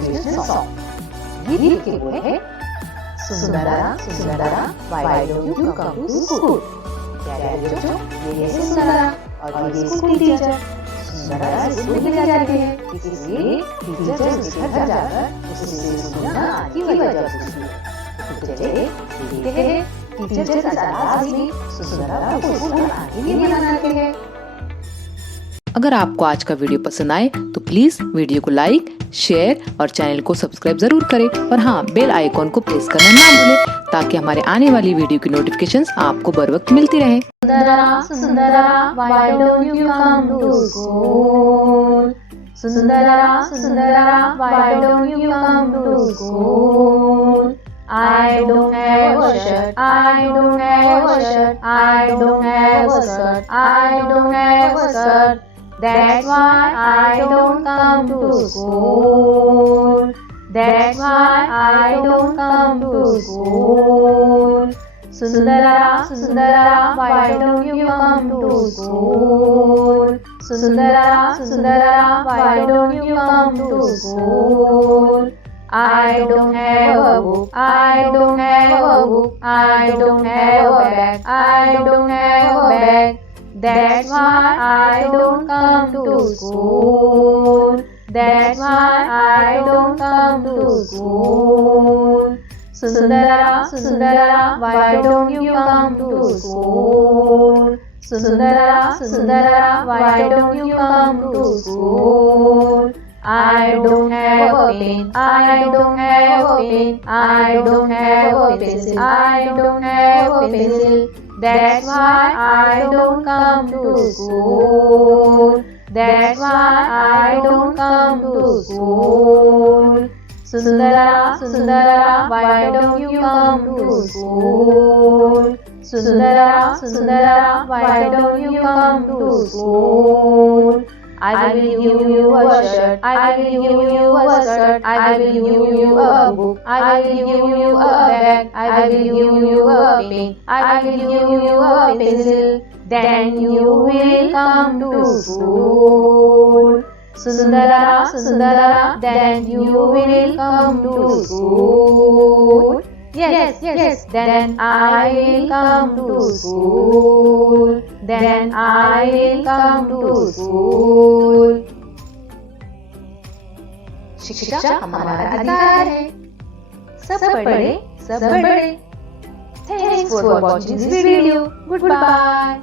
motivational song. गीत के बोल है सुंदरा सुंदरा why don't you come to school? प्यारे बच्चों, ये है सुंदरा और ये स्कूल टीचर। सुंदरा स्कूल में जा रही है, इसलिए टीचर उसके घर जाकर उससे सुनना की वजह पूछती है। तो चलिए देखते हैं टीचर किस अंदाज में सुंदरा को स्कूल आने के लिए मनाते हैं। अगर आपको आज का वीडियो पसंद आए तो प्लीज वीडियो को लाइक, शेयर और चैनल को सब्सक्राइब जरूर करें और हाँ, बेल आइकॉन को प्रेस करना ना भूलें ताकि हमारे आने वाली वीडियो की नोटिफिकेशंस आपको बर वक्त मिलती रहे। सुंदरा सुंदरा why don't you come to school? Sundara Sundara why don't you come to school? I don't have a shirt, I don't have a shirt, I don't have a skirt, I don't have a skirt. That's why I don't come to school. That's why I don't come to school. Sundara, Sundara, why don't you come to school? Sundara, Sundara, why don't you come to school? I don't have a book, I don't have a book, I don't have a bag, I don't have a bag. That's why I don't come to school. That's why I don't come to school. Sundara, Sundara, why don't you come to school? Sundara, Sundara, why don't you come to school? I don't have a pen, I don't have a pen, I don't have a pencil, I don't have a pencil. That's why I don't come to school. That's why I don't come to school. Sundara, Sundara, why don't you come to school? Sundara, Sundara, why don't you come to school? I will give you a shirt, I will give you a skirt, I will give you a book, I will give you a bag, I will give you a pen, I will give you a pencil. Then you will come to school. Sundara, Sundara, then you will come to school. Yes, yes, then I will come to school. Then I will come to school. शिक्षा हमारा अधिकार है, सब पढ़े सब बढ़े। Thanks for watching this video. Goodbye.